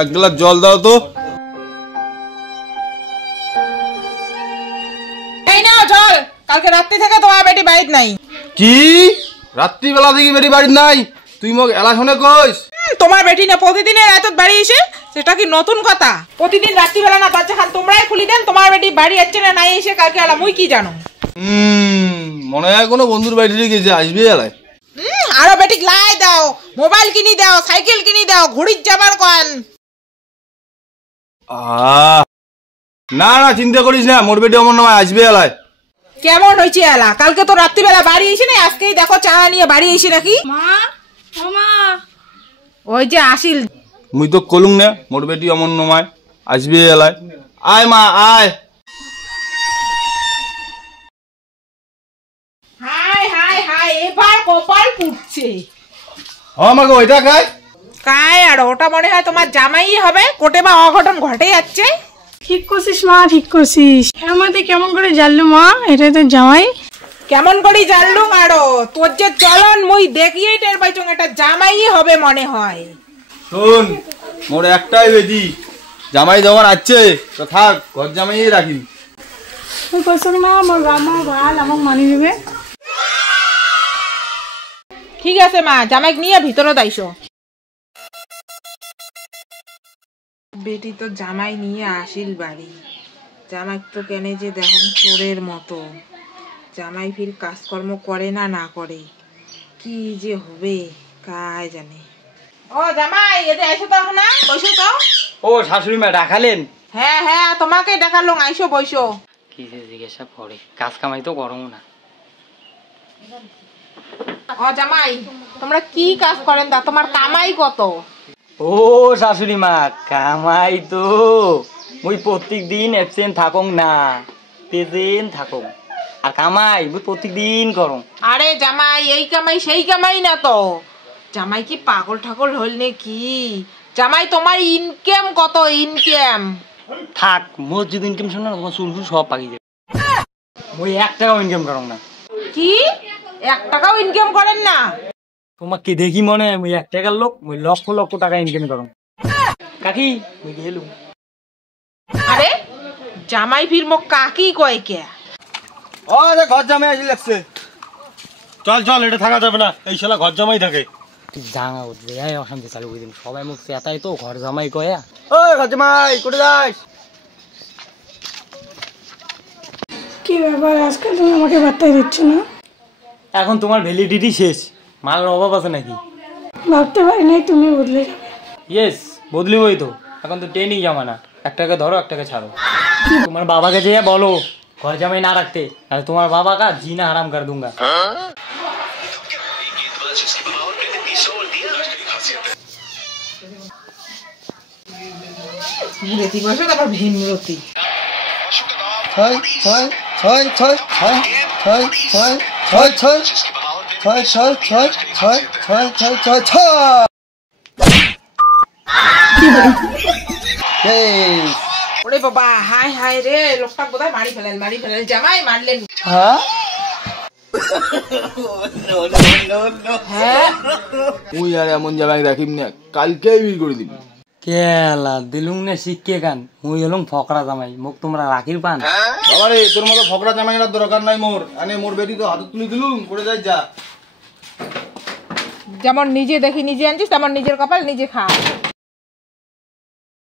এক গ্লাস জল দাও তো। এই নাও জল। কালকে রাত্রি থেকে তোমার বেটি বাড়িতে নাই। কি রাত্রি বেলা থেকে বেটি বাড়িতে নাই? তুই মোক এলা শুনে কইস? তোমার বেটি না প্রতিদিনের রাতত বাড়ি এসে, সেটা কি নতুন কথা? প্রতিদিন রাত্রি বেলা না দরজা খান তোমরাই খুলি দেন। তোমার বেটি বাড়ি আসছে না নাই এসে কালকে এলা মুই কি জানো? মনে হয় কোনো বন্ধুর বাড়িতে গেছে, আসবে এলাই। আরো বেটি লাই দাও, মোবাইল কিনি দাও, সাইকেল কিনি দাও, ঘুড়ির যাবার কন। না না চিন্তা করিস না, মোর বেটি অমর নয়, আসবে এলাই। কেমন হয়েছে এলা? কালকে তো রাত্রিবেলা বাড়ি এসে না, আজকেই দেখো চারা নিয়ে বাড়ি এসে নাকি? মা ও মা, ওই যে আসিল। মুই তো কলুম না মোর বেটি অমর নয়, আসবে এলাই। আয় মা আয়। হাই হাই হাই, এবার কপাল পুড়ছে। আমাকে ওইটা খায় কায় আর ওটা মনে হয় তোমার জামাই হবে। কোটে বা অঘটন ঘটে যাচ্ছে। ঠিক করছিস মা, ঠিক করছিস। হ্যাঁ মাতে কেমন করে জানলু মা এটা তো জামাই? কেমন করে জানলু আরো? তোর যে চলন মুই দেখিয়েই টের পাইছং এটা জামাই হবে মনে হয়। শোন, মোর একটাই বেটি, জামাই যখন আছে তো থাক, ঘর জামাই রাখি। তুই করছিস না আমার রামা ভাল আমাকে মানি দেবে। ঠিক আছে মা, জামাই নিয়ে ভিতরে দাইছো। বেটি তো জামাই নিয়ে আসিল বাড়ি। জামাই তো কেনে যে দেখুন চোরের মতো। জামাই ফির কাজকর্ম করে না না করে, কি যে হবে কায় জানে। ও জামাই এতে আইসো তো না, বসো তো। ও শাশুড়ি মা ডাকালেন? হ্যাঁ হ্যাঁ, তোমাকে ডাকালো, আইসো বসো। কি যে জিজ্ঞাসা করে, কাজ কামাই তো গরম না। ও জামাই তোমরা কি কাজ করেন দা? তোমার কামাই কত? ও শাশুড়ি মা কামাই তো মুই প্রত্যেক দিন অ্যাবসেন্ট থাকং না, প্রেজেন্ট থাকং। আর কামাই মুই প্রত্যেক দিন করং। আরে জামাই এই কামাই সেই কামাই না তো। জামাই কি পাগল ঠাগল হল নে কি? জামাই তোমার ইনকাম কত? ইনকাম থাক, মোর যদি ইনকাম শোনো না তোমার চুল সব পাকি যাবে। মুই 1 টাকাও ইনকাম করং না। কি 1 টাকাও ইনকাম করেন না? তোমাকে দেখি মনে হয় মুই 1 টাকার লোক, মুই লক্ষ লক্ষ টাকা ইনকাম করং। কাকি মুই গেলুম। আরে জামাই ফির মোক কাকি কয় কে? ও যে ঘর জামাই আসি লাগছে। চল চল, এটা থাকা যাবে না, এই শালা ঘর জামাই থাকে। তুই জানা উঠবে অশান্তি চালু করে দিন। সবাই মুখ চেতাই তো ঘর জামাই কয়া। ও ঘর জামাই কোথায় যাস? কি ব্যাপার আজকাল তুমি আমাকে বার্তাই দিচ্ছ না? এখন তোমার ভ্যালিডিটি শেষ, মালের অভাব আছে নাকি? ভাবতে পারি নাই তুমি বদলে যাবে। ইয়েস বদলিবই তো, এখন তো ট্রেনিং জামানা। 1 টাকা ধরো 1 টাকা ছাড়ো। তোমার বাবাকে যেয়ে বলো ঘর জামাই না রাখতে, তাহলে তোমার বাবা কা জিনা হারাম কর दूंगा। মুরেতি বসে তারপর ভীমরতি। ছয় ছয় ছয় ছয় ছয় ছয় ছয় ছয় ছয় ছয় ছয় ছয় ছয় ছয় ছয় ছয় ছয়। ওরে বাবা, হাই হাই রে, লোকটা বোধহয় মারি ফেলেন জামাই মারলেন। হ্যাঁ হ্যাঁ ওই আর এমন জামাই রাখিম না, কালকেই বিল করে দিবি। কেলা দিলুম না শিখকে গান, মুই হলুম ফকরা জামাই, মুখ তোমরা রাখির পান। বাবারে তোর মতো ফকরা জামাইয়ের দরকার নাই মোর। আনে মোর বেটি তো হাতে তুলে দিলুম, করে যাই যা। যেমন নিজে দেখি নিজে আনছিস, তেমন নিজের কপাল নিজে খা।